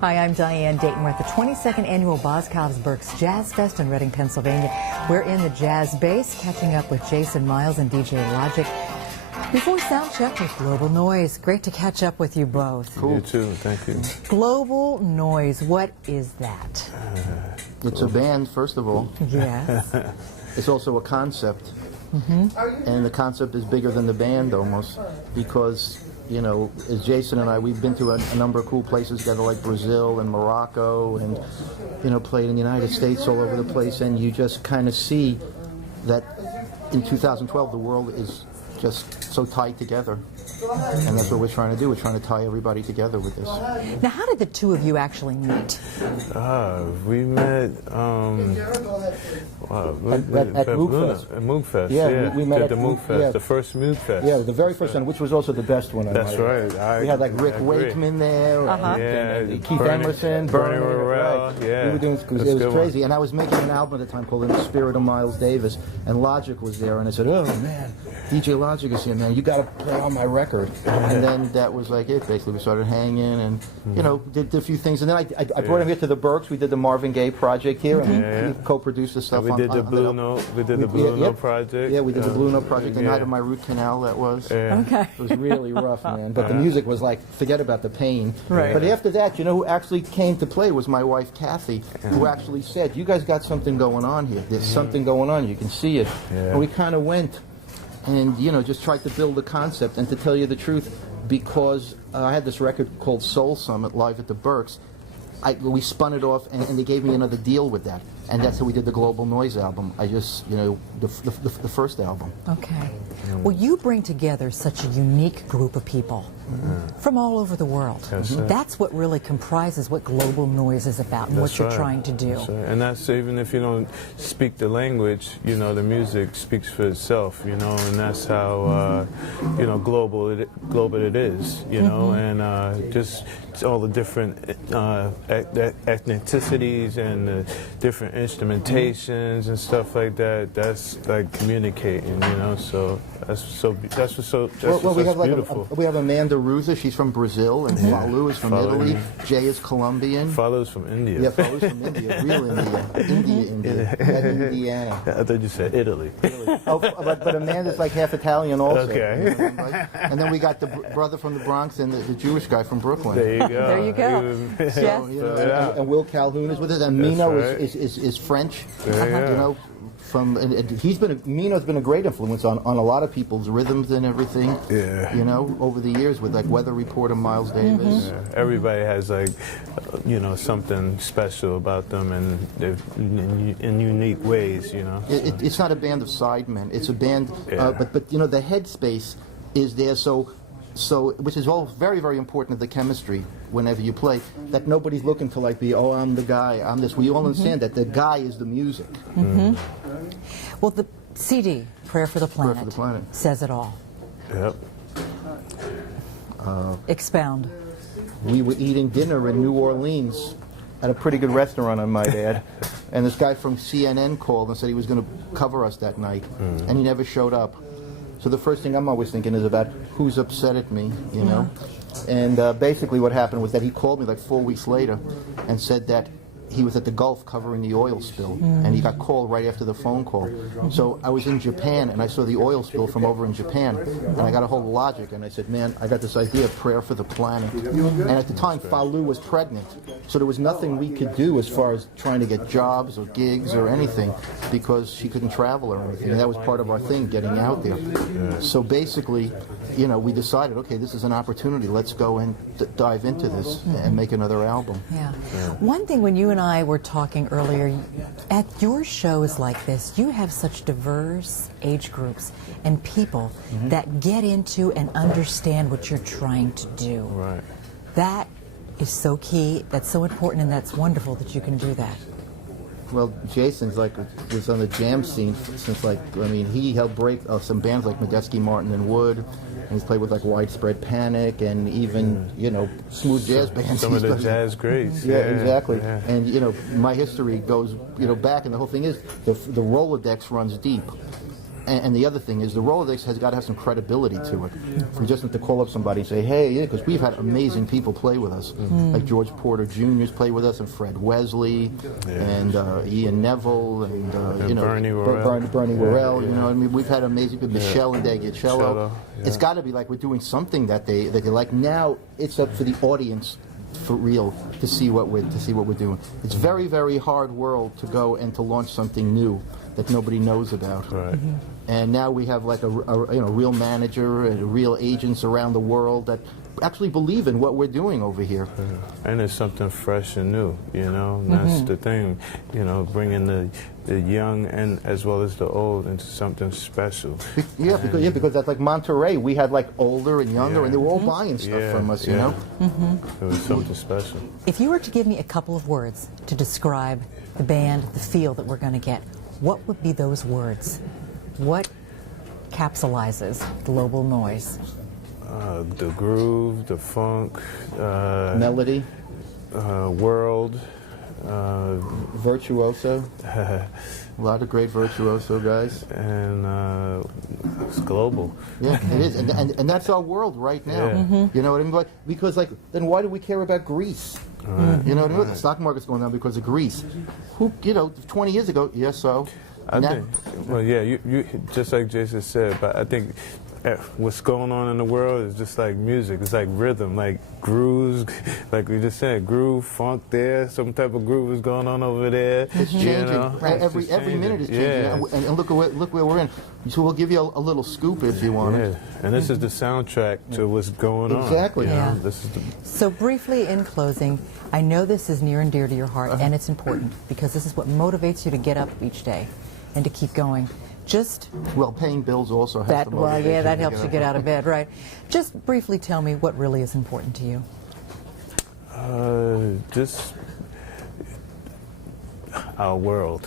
Hi, I'm Diane. Dayton. We're at the 22nd Annual Berks Jazz Fest in Reading, Pennsylvania. We're in the Jazz Bass, catching up with Jason Miles and DJ Logic before sound check with Global Noize. Great to catch up with you both. Cool. You too. Thank you. Global Noize, what is that? It's a band, first of all. Yes. It's also a concept. And the concept is bigger than the band almost, because you know, as Jason and I, we've been to a number of cool places together, like Brazil and Morocco, and, you know, played in the United States all over the place, and you just kind of see that in 2012 the world is just so tied together. And that's what we're trying to do. We're trying to tie everybody together with this. Now, how did the two of you actually meet? We met at Moog Fest. Yeah, we met at the Moog Fest, yeah. The first Moog Fest. Yeah, the very first one, which was also the best one. That's right. We had like Rick Wakeman there, and Keith Emerson, Bernie Worrell. Right. Yeah, we were doing, it was crazy. And I was making an album at the time called In the Spirit of Miles Davis, and Logic was there, and I said, "Oh man, DJ Logic is here, man. You got to play on my record." And then that was like it. Basically, we started hanging, and you know, did a few things. And then I brought him here to the Berks. We did the Marvin Gaye project here, and we co-produced the stuff. And we did the Blue Note. We did the Blue Note project. Yeah, we did the Blue Note project. The night of my root canal. That was. Yeah. Okay. It was really rough, man. But the music was like, forget about the pain. Right. But after that, you know, who actually came to play was my wife Café, who actually said, "You guys got something going on here. There's something going on. You can see it." And we kind of went and, you know, just tried to build a concept. And to tell you the truth, because I had this record called Soul Summit live at the Berks, we spun it off, and they gave me another deal with that. And that's how we did the Global Noize album. I just, you know, the first album. Okay. Well, you bring together such a unique group of people from all over the world. That's what really comprises what Global Noize is about and what you're trying to do. And that's even if you don't speak the language, you know, the music speaks for itself, you know, and that's how, you know, global it is, you know, and just all the different ethnicities and the different instrumentations and stuff like that. That's like communicating, you know. So that's beautiful. We have Amanda Ruza. She's from Brazil, and Falu is from Italy. Jay is Colombian. Falu's from India. Yeah, Falu's from India. Real India. Indiana. I thought you said Italy. Oh, but Amanda's like half Italian also. Okay. You know, right? And then we got the brother from the Bronx and the Jewish guy from Brooklyn. There you go. There you go. So, you know, and Will Calhoun is with us, and Mino is French. You know, Mino's been a great influence on a lot of people's rhythms and everything. Yeah. You know, over the years with like Weather Reporter Miles Davis. Yeah. Everybody has like, you know, something special about them, and in unique ways, you know. It's not a band of sidemen. It's a band, but you know, the headspace is there. So, which is all very, very important to the chemistry whenever you play, that nobody's looking to like be, oh, I'm the guy, I'm this. We all understand that the guy is the music. Well, the CD, Prayer for the Planet, says it all. Yep. Expound. We were eating dinner in New Orleans at a pretty good restaurant, I might add, and this guy from CNN called and said he was going to cover us that night, and he never showed up. So the first thing I'm always thinking is about who's upset at me, you know? And basically what happened was that he called me like 4 weeks later and said that he was at the Gulf covering the oil spill, and he got called right after the phone call. So I was in Japan, and I saw the oil spill from over in Japan, and I got a hold of Logic, and I said, man, I got this idea of Prayer for the Planet. And at the time, Falu was pregnant, so there was nothing we could do as far as trying to get jobs or gigs or anything, because she couldn't travel or anything, and that was part of our thing, getting out there. So basically, you know, we decided, okay, this is an opportunity, let's go and dive into this and make another album. One thing, when you and I were talking earlier, at your shows like this, you have such diverse age groups and people that get into and understand what you're trying to do. Right. That is so key, that's so important, and that's wonderful that you can do that. Well, Jason's was on the jam scene since he helped break some bands like Medeski, Martin, and Wood, and he's played with Widespread Panic and even smooth jazz bands. Some of the jazz greats. Yeah, exactly. Yeah. And my history goes back, and the whole thing is the Rolodex runs deep. And the other thing is the Rolodex has got to have some credibility to it. We just have to call up somebody and say, hey, because we've had amazing people play with us. Like George Porter Jr.'s played with us, and Fred Wesley, and Ian Neville, and Bernie Worrell. Bernie Worrell. We've had amazing people. Michelle and Dagiacello. It's got to be like we're doing something that they like. Now it's up for the audience for real to see what we're doing. It's very, very hard world to go and to launch something new that nobody knows about. Right. And now we have a real manager and real agents around the world that actually believe in what we're doing over here. And it's something fresh and new, And that's the thing, bringing the young and as well as the old into something special. Because that's like Monterey. We had older and younger, and they were all buying stuff from us, It was something special. If you were to give me a couple of words to describe the band, the feel that we're going to get, what would be those words? What capsulizes Global Noize? The groove, the funk, melody, world, virtuoso. A lot of great virtuoso guys. And it's global. Yeah, it is, and that's our world right now. Yeah. You know what I mean? Because then why do we care about Greece? You know what I mean? The stock market's going down because of Greece. 20 years ago, yes, so. I think, you just like Jason said, but I think what's going on in the world is just like music. It's like rhythm, like grooves, like we just said, groove, funk there, some type of groove is going on over there. It's changing. Right. Every minute is changing. Yeah. And look where we're in. So we'll give you a little scoop if you want it. And this is the soundtrack to what's going on. Exactly. This is So briefly in closing, I know this is near and dear to your heart, and it's important because this is what motivates you to get up each day and to keep going. Paying bills also has to motivate you. That helps you get out of bed, right? Just briefly tell me what really is important to you. Just our world,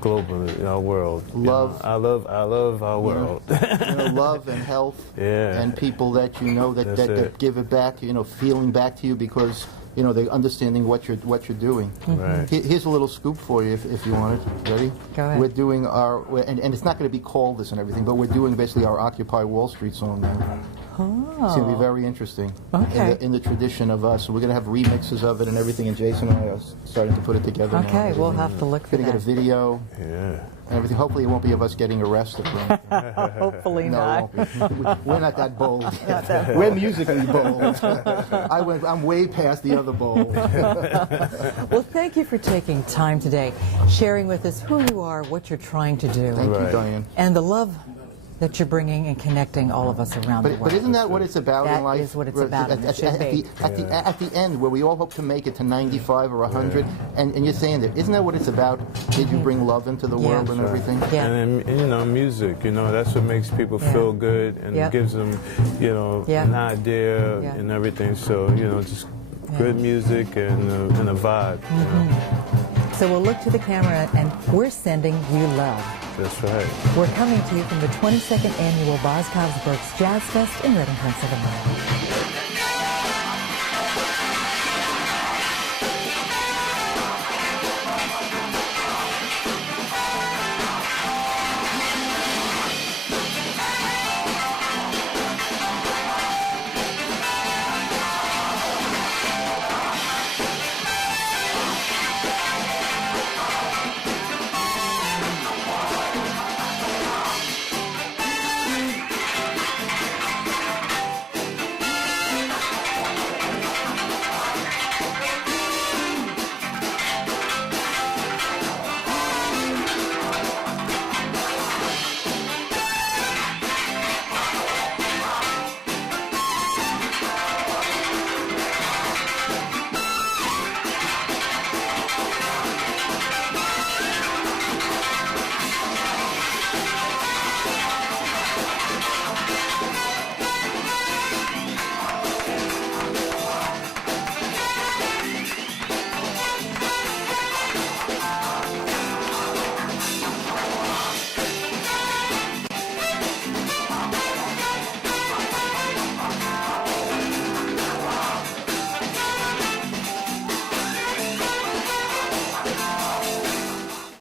globally, our world. Love. I love our world. Love and health. And people that that give it back, feeling back to you because they're understanding what you're doing. Right. Here's a little scoop for you if you want it. Ready? Go ahead. We're doing and it's not going to be called this and everything, but we're doing basically our Occupy Wall Street song now. Oh. It's going to be very interesting. Okay. In the tradition of us. So we're going to have remixes of it and everything, and Jason and I are starting to put it together now. Okay, we'll have to look for that. We're going to get a video. Yeah. And everything. Hopefully it won't be of us getting arrested. Hopefully not. No, it won't be. We're not that bold. We're musically bold. I'm way past the other bold. Well, thank you for taking time today, sharing with us who you are, what you're trying to do. Thank you, Diane. And the love that you're bringing and connecting all of us around the world. But isn't that what it's about in life? That is what it's about, and it should be. At the end, where we all hope to make it to 95 or 100, and you're saying that, isn't that what it's about? Did you bring love into the world and everything? Yeah. And music, that's what makes people feel good and gives them, an idea and everything. So, just good music and a vibe. So we'll look to the camera, and we're sending you love. That's right. We're coming to you from the 22nd Annual Berks Jazz Fest in Reading, Pennsylvania.